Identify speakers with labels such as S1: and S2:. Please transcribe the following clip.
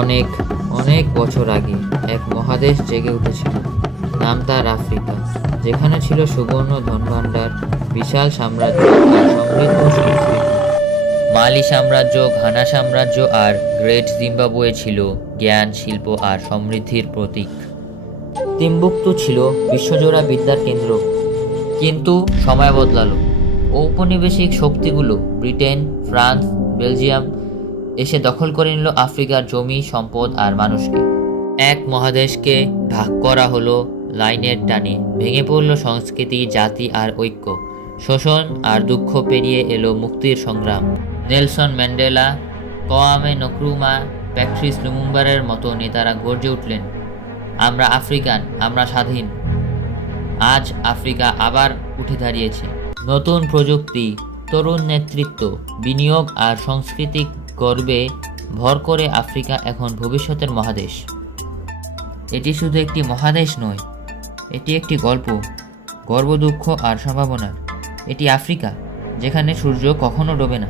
S1: অনেক অনেক বছর আগে এক মহাদেশ জেগে উঠেছিল। নাম তার আফ্রিকা, যেখানে ছিল সুবর্ণ ধনভাণ্ডার, বিশাল সাম্রাজ্য আর সমৃদ্ধ সংস্কৃতি মালি সাম্রাজ্য, ঘানা সাম্রাজ্য আর গ্রেট জিম্বাবুয়ে ছিল জ্ঞান, শিল্প আর সমৃদ্ধির প্রতীক। তিম্বুক্তু ছিল বিশ্বজোড়া বিদ্যার কেন্দ্র, কিন্তু সময় বদলালো। ঔপনিবেশিক শক্তিগুলো ব্রিটেন, ফ্রান্স, বেলজিয়াম এসে দখল করে নিল আফ্রিকার জমি, সম্পদ আর মানুষকে। এক মহাদেশকে ভাগ করা হলো লাইনের টানে। ভেঙে পড়ল সংস্কৃতি, জাতি আর ঐক্য। শোষণ আর দুঃখ পেরিয়ে এলো মুক্তির সংগ্রাম। Nelson Mandela, Kwame Nkrumah, Patrice লুমুম্বারের মতো নেতারা গর্জে উঠলেন, আমরা আফ্রিকান, আমরা স্বাধীন। আজ আফ্রিকা আবার উঠে দাঁড়িয়েছে। নতুন প্রযুক্তি, তরুণ নেতৃত্ব, বিনিয়োগ আর সাংস্কৃতিক গর্বে ভর করে আফ্রিকা এখন ভবিষ্যতের মহাদেশ। এটি শুধু একটি মহাদেশ নয়, এটি একটি গল্প গর্ব দুঃখ আর সম্ভাবনার। এটি আফ্রিকা, যেখানে সূর্য কখনো ডোবে না।